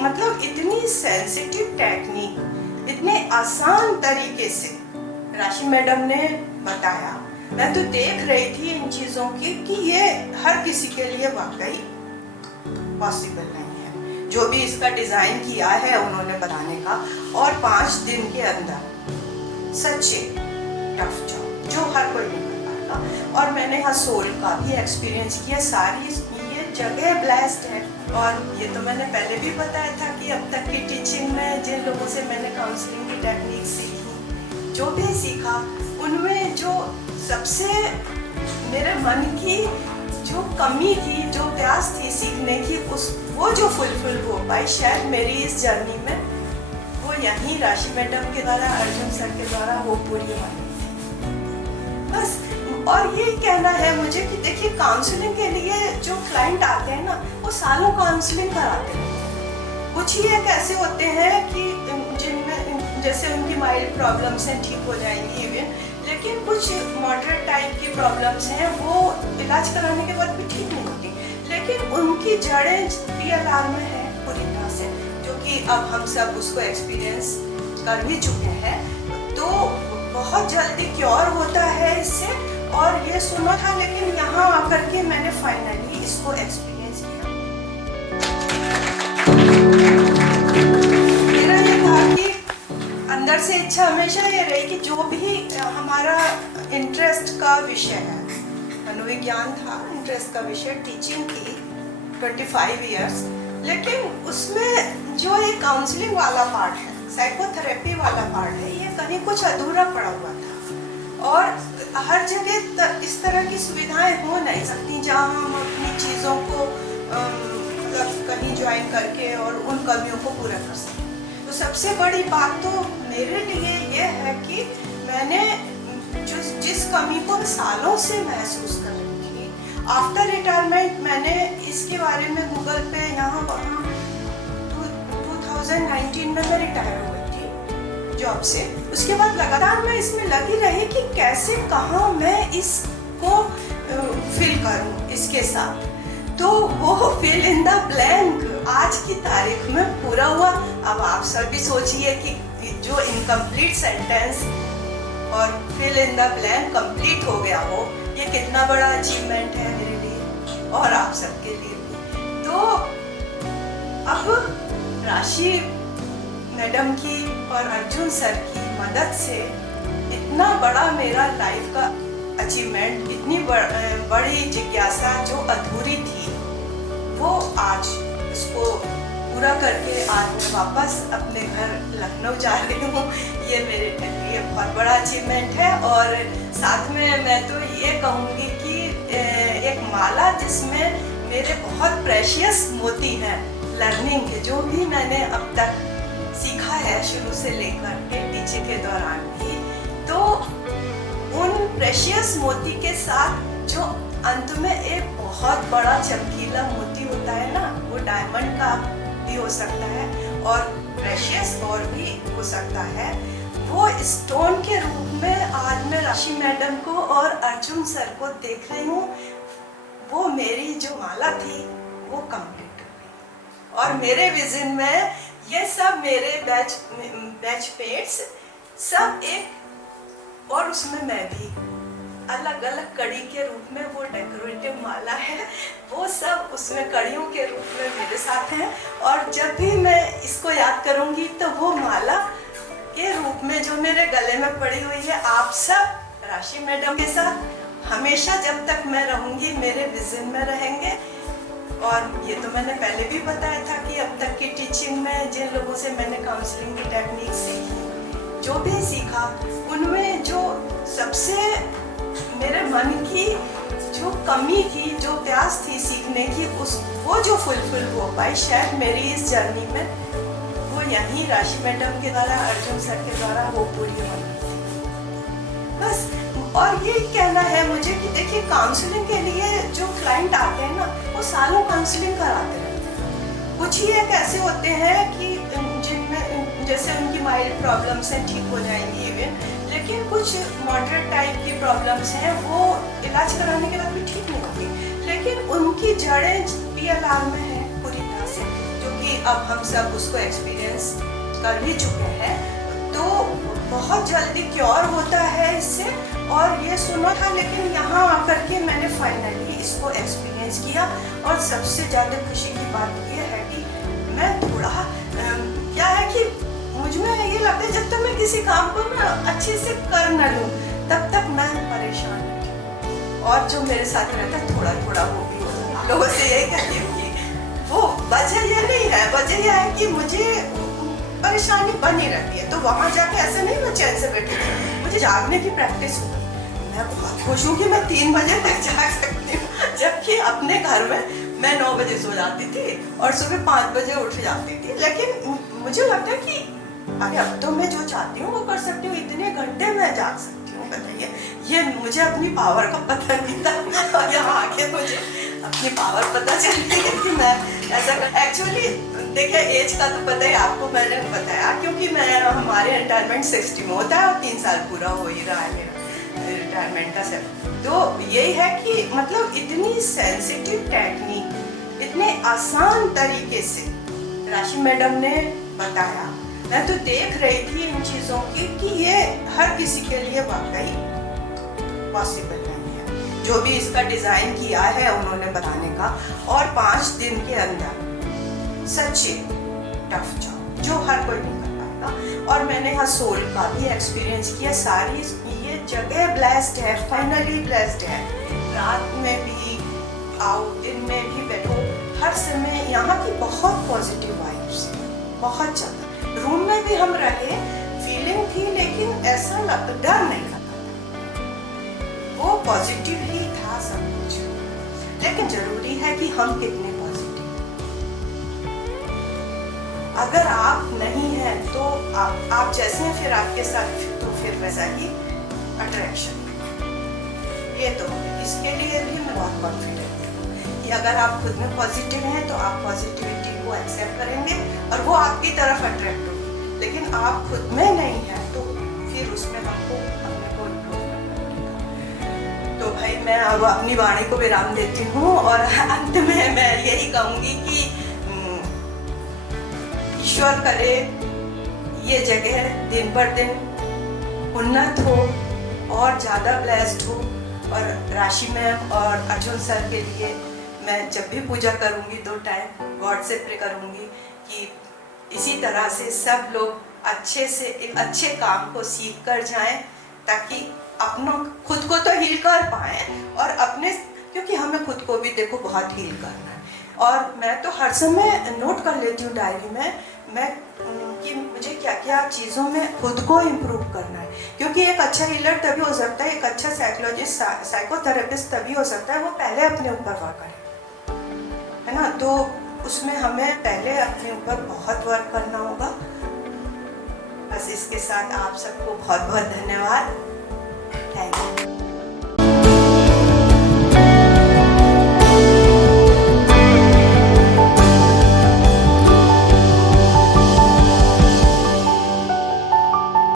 मतलब इतनी sensitive technique इतने आसान तरीके से राशि मैडम ने बताया। मैं तो देख रही थी इन चीज़ों की कि ये हर किसी के लिए वाकई पॉसिबल नहीं है। जो भी इसका डिज़ाइन किया है उन्होंने बताने का, और 5 दिन के अंदर सच्चे टफ जॉब जो हर कोई नहीं कर पाएगा। और मैंने यहाँ सोल का भी एक्सपीरियंस किया। सारी ये जगह ब्लेस्ड है। और ये तो मैंने पहले भी बताया था कि अब तक की टीचिंग में जिन लोगों से मैंने काउंसलिंग की टेक्निक सीखी, जो भी सीखा, उनमें जो सबसे मेरे मन की जो कमी थी, जो प्यास थी सीखने की, वो जो फुलफिल हो पाई शायद मेरी इस जर्नी में, वो यहीं राशि मैडम के द्वारा, अर्जुन सर के द्वारा वो पूरी हुई बस। और ये कहना है मुझे कि देखिए, काउंसलिंग के लिए जो क्लाइंट आते हैं ना, वो सालों काउंसलिंग कराते हैं। कुछ ही एक ऐसे होते हैं कि जिनमें जैसे उनकी माइल्ड प्रॉब्लम्स हैं, ठीक हो जाएंगी इवन, लेकिन कुछ मॉडरेट टाइप की प्रॉब्लम्स हैं, वो इलाज कराने के बाद भी ठीक नहीं होती, लेकिन उनकी जड़ें PLR में है पूरी तरह से, जो कि अब हम सब उसको एक्सपीरियंस कर भी चुके हैं। तो बहुत जल्दी क्योर होता है इससे, और ये सुना था, लेकिन यहाँ आकर के मैंने फाइनली इसको एक्सपीरियंस किया। मेरा ये था कि अंदर से इच्छा हमेशा ये रही कि जो भी हमारा इंटरेस्ट का विषय है, मनोविज्ञान था इंटरेस्ट का विषय, टीचिंग थी 25 इयर्स, लेकिन उसमें जो ये काउंसलिंग वाला पार्ट है, साइकोथेरेपी वाला पार्ट है, ये कहीं कुछ अधूरा पड़ा हुआ था। और हर जगह इस तरह की सुविधाएं हो नहीं सकती जहाँ हम अपनी चीज़ों को मतलब कहीं ज्वाइन करके और उन कमियों को पूरा कर सकें। तो सबसे बड़ी बात तो मेरे लिए ये है कि मैंने जिस कमी को सालों से महसूस कर रही थी, आफ्टर रिटायरमेंट मैंने इसके बारे में गूगल पे यहाँ वहाँ 2019 में मैं रिटायर हुई थी जॉब से। उसके बाद लगातार मैं इसमें लगी रही कि कैसे कहाँ मैं इसको फिल करूँ इसके साथ। तो वो फिल इन द ब्लैंक आज की तारीख में पूरा हुआ। अब आप सब भी सोचिए कि जो इनकम्प्लीट सेंटेंस और fill in the blank complete हो गया हो, ये कितना बड़ा अचीवमेंट है मेरे लिए और आप सबके लिए भी। तो अब राशि मैडम की और अर्जुन सर की मदद से इतना बड़ा मेरा लाइफ का अचीवमेंट, इतनी बड़ी जिज्ञासा जो अधूरी थी, वो आज इसको पूरा करके आज मैं वापस अपने घर लखनऊ जा रही हूँ। ये मेरे लिए बहुत बड़ा अचीवमेंट है। और साथ में मैं तो ये कहूँगी कि एक माला जिसमें मेरे बहुत प्रेशियस मोती हैं लर्निंग के, जो भी मैंने अब तक सीखा है शुरू से लेकर के टीचिंग के दौरान भी, तो उन प्रेशियस मोती के साथ जो अंत में एक बहुत बड़ा चमकीला मोती होता है ना, वो डायमंड का भी हो सकता है और प्रेशियस और भी हो सकता है, वो स्टोन के रूप में आज मैं राशि मैडम को और अर्जुन सर को देख रही हूँ। वो मेरी जो माला थी वो कंप्लीट हो गई और मेरे विजन में ये सब मेरे बैच पेट्स सब एक, और उसमें मैं भी अलग अलग कड़ी के रूप में, वो डेकोरेटिव माला है, वो सब उसमें कड़ियों के रूप में मेरे साथ हैं। और जब भी मैं इसको याद करूंगी तो वो माला के रूप में जो मेरे गले में पड़ी हुई है, आप सब राशि मैडम के साथ हमेशा जब तक मैं रहूंगी मेरे विजन में रहेंगे। और ये तो मैंने पहले भी बताया था कि अब तक की टीचिंग में जिन लोगों से मैंने काउंसलिंग की टेक्निक सीखी, जो भी सीखा, उनमें जो सबसे मेरे मन की जो कमी थी, जो प्यास थी सीखने की, वो जो फुलफिल हो पाई शायद मेरी इस जर्नी में, वो यहीं राशि मैडम के द्वारा, अर्जुन सर के द्वारा वो पूरी हुई बस। और ये कहना है मुझे कि देखिए, काउंसलिंग के लिए जो क्लाइंट आते हैं ना, वो सालों काउंसलिंग कराते रहते हैं। कुछ ही एक ऐसे होते हैं कि जिनमें जैसे उनकी माइल्ड प्रॉब्लम्स हैं, ठीक हो जाएंगी इवन, लेकिन कुछ मॉडरेट टाइप की प्रॉब्लम्स हैं, वो इलाज कराने के बाद भी ठीक नहीं होती, लेकिन उनकी जड़ें PLR में है पूरी तरह से, जो कि अब हम सब उसको एक्सपीरियंस कर भी चुके हैं, तो बहुत जल्दी क्योर होता है इससे। और ये सुना था, लेकिन यहाँ आकर के मैंने फाइनली इसको एक्सपीरियंस किया। और सबसे ज़्यादा खुशी की बात ये है कि मैं थोड़ा क्या है कि मुझ में ये लगता है जब तक मैं किसी काम को ना अच्छे से कर न लूँ तब तक मैं परेशान हूँ। और जो मेरे साथ रहता है थोड़ा थोड़ा वो भी होता है। लोगों से यही कहती हूँ कि वो वजह ये नहीं है, वजह यह है कि मुझे परेशानी बनी रहती है। तो वहाँ जाके ऐसे नहीं मैं चैन से बैठी हूँ, मुझे जागने की प्रैक्टिस हो गई। मैं बहुत खुश हूँ कि मैं 3 बजे तक जाग सकती हूँ, जबकि अपने घर में मैं 9 बजे सो जाती थी और सुबह 5 बजे उठ जाती थी। लेकिन मुझे लगता है कि अरे अब तो मैं जो चाहती हूँ वो कर सकती हूँ, इतने घंटे मैं जाग सकती हूँ। बताइए, ये मुझे अपनी पावर का पता नहीं था और यहाँ आके मुझे अपनी पावर पता चलती है कि मैं ऐसा कर। एक्चुअली देखिए, एज का तो पता ही आपको, मैंने बताया क्योंकि मैं हमारे रिटायरमेंट 60 में होता है और 3 साल पूरा हो ही रहा है मेरा रिटायरमेंट का सब। तो यही है कि मतलब इतनी सेंसिटिव टेक्निक इतने आसान तरीके से राशि मैडम ने बताया। मैं तो देख रही थी इन चीज़ों की कि ये हर किसी के लिए वाकई पॉसिबल नहीं है। जो भी इसका डिज़ाइन किया है उन्होंने बताने का, और 5 दिन के अंदर सच्ची टफ जॉब जो हर कोई नहीं कर पाएगा। और मैंने यहाँ सोल का भी एक्सपीरियंस किया। सारी ये जगह ब्लेस्ड है, फाइनली ब्लेस्ड है। रात में भी आओ, दिन में भी बैठो, हर समय यहाँ की बहुत पॉजिटिव वाइब्स है, बहुत ज़्यादा। रूम में भी हम रहे, फीलिंग थी, लेकिन ऐसा डर नहीं लगता था, वो पॉजिटिव ही था सब कुछ। लेकिन जरूरी है कि हम कितने पॉजिटिव। अगर आप नहीं हैं तो आप जैसे हैं फिर आपके साथ तो फिर वैसा ही अट्रैक्शन। ये तो इसके लिए भी मैं बहुत कॉन्फिडेंट हूँ कि अगर आप खुद में पॉजिटिव हैं तो आप पॉजिटिविटी को एक्सेप्ट करेंगे और वो आपकी तरफ अट्रैक्ट होगी। लेकिन आप खुद में नहीं हैं तो फिर उसमें हमको अपने को इम्प्रूव करना पड़ेगा। तो भाई मैं अब अपनी वाणी को विराम देती हूँ और अंत में मैं यही कहूँगी कि ईश्वर करे ये जगह दिन पर दिन उन्नत हो और ज़्यादा ब्लेस्ड हो। और राशि मैम और अर्जुन सर के लिए मैं जब भी पूजा करूँगी 2 टाइम गॉड से प्रे करूँगी कि इसी तरह से सब लोग अच्छे से एक अच्छे काम को सीख कर जाएं, ताकि अपना खुद को तो हील कर पाएँ और अपने, क्योंकि हमें खुद को भी देखो बहुत हील करना है। और मैं तो हर समय नोट कर लेती हूँ डायरी में मैं कि मुझे क्या क्या चीज़ों में खुद को इम्प्रूव करना है। क्योंकि एक अच्छा हीलर तभी हो सकता है, एक अच्छा साइकोलॉजिस्ट साइकोथेरेपिस्ट तभी हो सकता है वो पहले अपने ऊपर वर्क करे, है ना। तो उसमें हमें पहले अपने ऊपर बहुत वर्क करना होगा। बस इसके साथ आप सबको बहुत बहुत धन्यवाद। Thank you.